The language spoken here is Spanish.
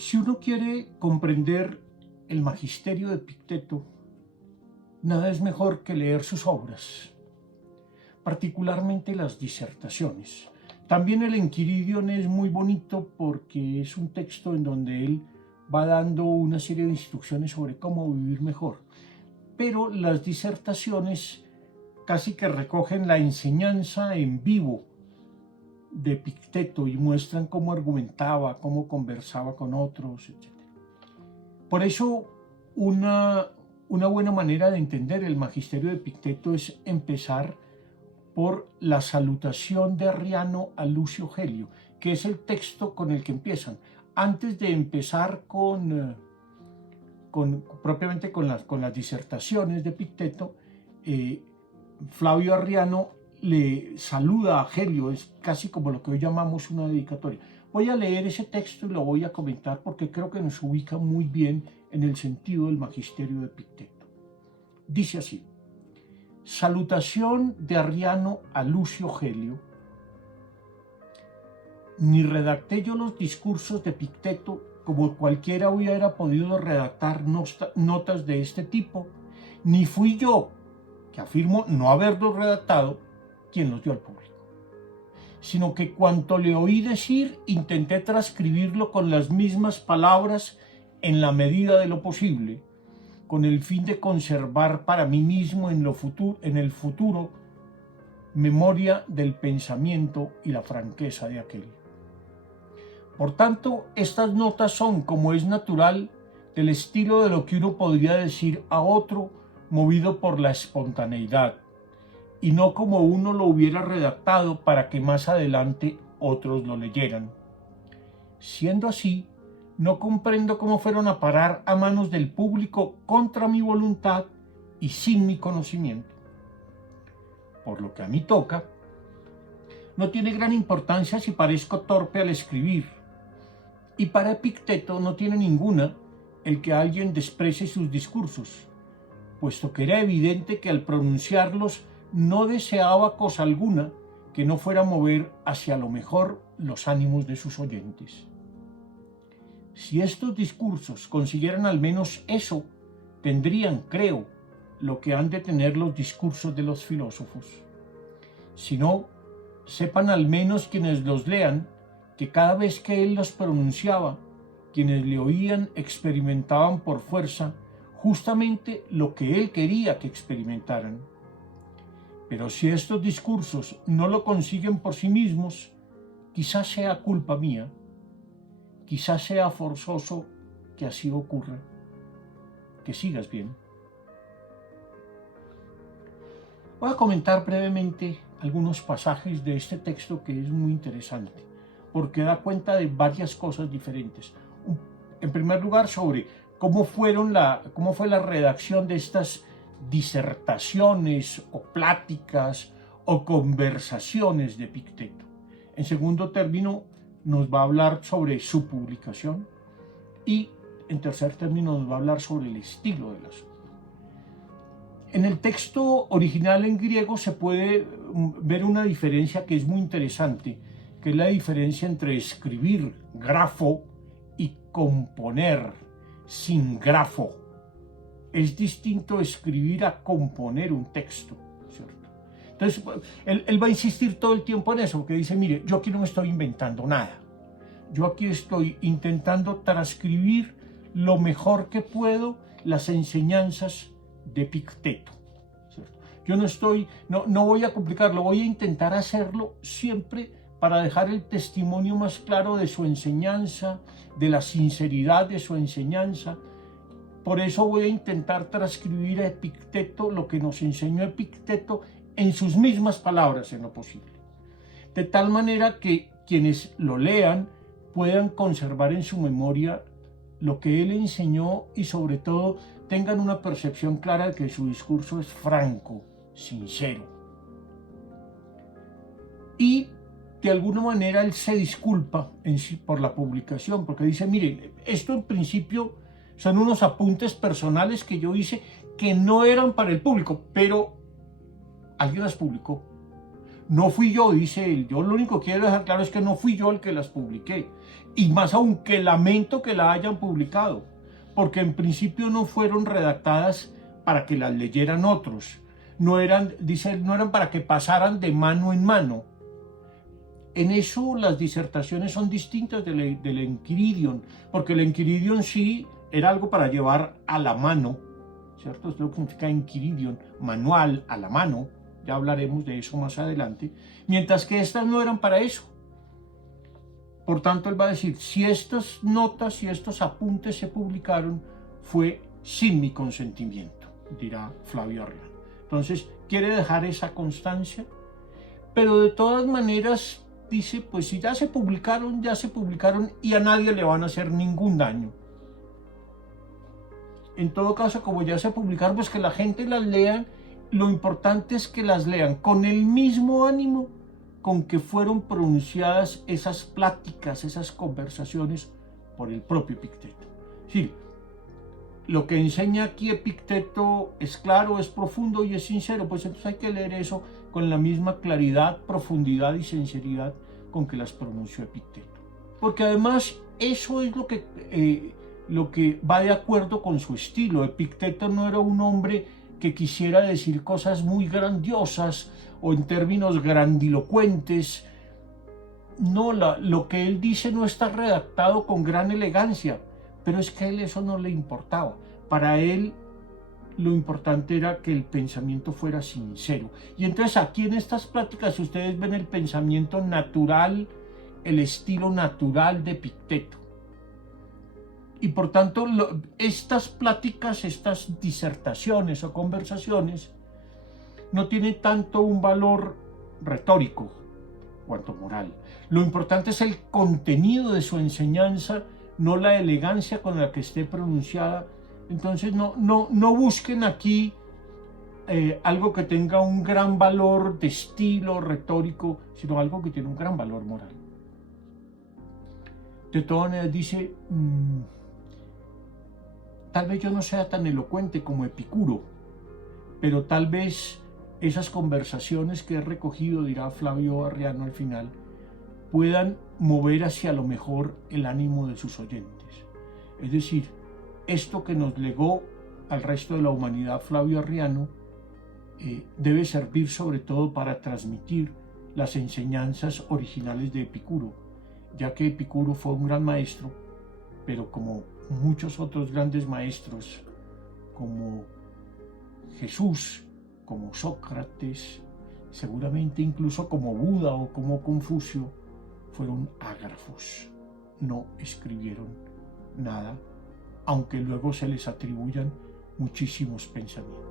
Si uno quiere comprender el magisterio de Epicteto, nada es mejor que leer sus obras, particularmente las disertaciones. También el Enquiridion es muy bonito porque es un texto en donde él va dando una serie de instrucciones sobre cómo vivir mejor. Pero las disertaciones casi que recogen la enseñanza en vivo de Epicteto y muestran cómo argumentaba, cómo conversaba con otros, etc. Por eso, una buena manera de entender el magisterio de Epicteto es empezar por la salutación de Arriano a Lucio Gelio, que es el texto con el que empiezan. Antes de empezar propiamente con las disertaciones de Epicteto, Flavio Arriano le saluda a Gelio, es casi como lo que hoy llamamos una dedicatoria. Voy a leer ese texto y lo voy a comentar porque creo que nos ubica muy bien en el sentido del magisterio de Epicteto. Dice así: salutación de Arriano a Lucio Gelio. Ni redacté yo los discursos de Epicteto como cualquiera hubiera podido redactar notas de este tipo, ni fui yo, que afirmo no haberlos redactado, quien los dio al público, sino que cuanto le oí decir intenté transcribirlo con las mismas palabras en la medida de lo posible, con el fin de conservar para mí mismo en el futuro memoria del pensamiento y la franqueza de aquel. Por tanto, estas notas son, como es natural, del estilo de lo que uno podría decir a otro movido por la espontaneidad, y no como uno lo hubiera redactado para que más adelante otros lo leyeran. Siendo así, no comprendo cómo fueron a parar a manos del público contra mi voluntad y sin mi conocimiento. Por lo que a mí toca, no tiene gran importancia si parezco torpe al escribir, y para Epicteto no tiene ninguna el que alguien desprecie sus discursos, puesto que era evidente que al pronunciarlos no deseaba cosa alguna que no fuera mover hacia lo mejor los ánimos de sus oyentes. Si estos discursos consiguieran al menos eso, tendrían, creo, lo que han de tener los discursos de los filósofos. Si no, sepan al menos quienes los lean que cada vez que él los pronunciaba, quienes le oían experimentaban por fuerza justamente lo que él quería que experimentaran. Pero si estos discursos no lo consiguen por sí mismos, quizás sea culpa mía, quizás sea forzoso que así ocurra. Que sigas bien. Voy a comentar brevemente algunos pasajes de este texto que es muy interesante, porque da cuenta de varias cosas diferentes. En primer lugar, sobre cómo fue la redacción de estas disertaciones o pláticas o conversaciones de Epicteto. En segundo término, nos va a hablar sobre su publicación y en tercer término nos va a hablar sobre el estilo de las obras. En el texto original en griego se puede ver una diferencia que es muy interesante, que es la diferencia entre escribir grafo y componer sin grafo. Es distinto escribir a componer un texto, ¿cierto? Entonces, él va a insistir todo el tiempo en eso, porque dice, mire, yo aquí no me estoy inventando nada. Yo aquí estoy intentando transcribir lo mejor que puedo las enseñanzas de Epicteto, ¿cierto? Yo no voy a complicarlo, voy a intentar hacerlo siempre para dejar el testimonio más claro de su enseñanza, de la sinceridad de su enseñanza. Por eso voy a intentar transcribir a Epicteto lo que nos enseñó Epicteto en sus mismas palabras en lo posible. De tal manera que quienes lo lean puedan conservar en su memoria lo que él enseñó y sobre todo tengan una percepción clara de que su discurso es franco, sincero. Y de alguna manera él se disculpa por la publicación, porque dice, mire, esto en principio son unos apuntes personales que yo hice que no eran para el público, pero alguien las publicó. no fui yo, dice él, yo lo único que quiero dejar claro es que no fui yo el que las publiqué, y más aún que lamento que la hayan publicado, porque en principio no fueron redactadas para que las leyeran otros, no eran, dice él, no eran para que pasaran de mano en mano. En eso las disertaciones son distintas del Enquiridion, porque el Enquiridion sí era algo para llevar a la mano, ¿cierto? Esto es lo que significa Enquiridion, manual, a la mano, ya hablaremos de eso más adelante, mientras que estas no eran para eso. Por tanto, él va a decir, si estas notas y estos apuntes se publicaron, fue sin mi consentimiento, dirá Flavio Arriano. Entonces, quiere dejar esa constancia, pero de todas maneras dice, pues si ya se publicaron y a nadie le van a hacer ningún daño. En todo caso, como ya se publicaron, pues que la gente las lea. Lo importante es que las lean con el mismo ánimo con que fueron pronunciadas esas pláticas, esas conversaciones por el propio Epicteto. Sí, lo que enseña aquí Epicteto es claro, es profundo y es sincero, pues entonces hay que leer eso con la misma claridad, profundidad y sinceridad con que las pronunció Epicteto. Porque además eso es lo que va de acuerdo con su estilo. Epicteto no era un hombre que quisiera decir cosas muy grandiosas o en términos grandilocuentes. No, lo que él dice no está redactado con gran elegancia, pero es que a él eso no le importaba. Para él lo importante era que el pensamiento fuera sincero. Y entonces aquí en estas pláticas ustedes ven el pensamiento natural, el estilo natural de Epicteto. Y por tanto, estas pláticas, estas disertaciones o conversaciones no tienen tanto un valor retórico cuanto moral. Lo importante es el contenido de su enseñanza, no la elegancia con la que esté pronunciada. Entonces no busquen aquí algo que tenga un gran valor de estilo retórico, sino algo que tiene un gran valor moral. De todas maneras dice, tal vez yo no sea tan elocuente como Epicuro, pero tal vez esas conversaciones que he recogido, dirá Flavio Arriano al final, puedan mover hacia lo mejor el ánimo de sus oyentes. Es decir, esto que nos legó al resto de la humanidad Flavio Arriano debe servir sobre todo para transmitir las enseñanzas originales de Epicuro, ya que Epicuro fue un gran maestro, pero como muchos otros grandes maestros, como Jesús, como Sócrates, seguramente incluso como Buda o como Confucio, fueron ágrafos, no escribieron nada, aunque luego se les atribuyan muchísimos pensamientos.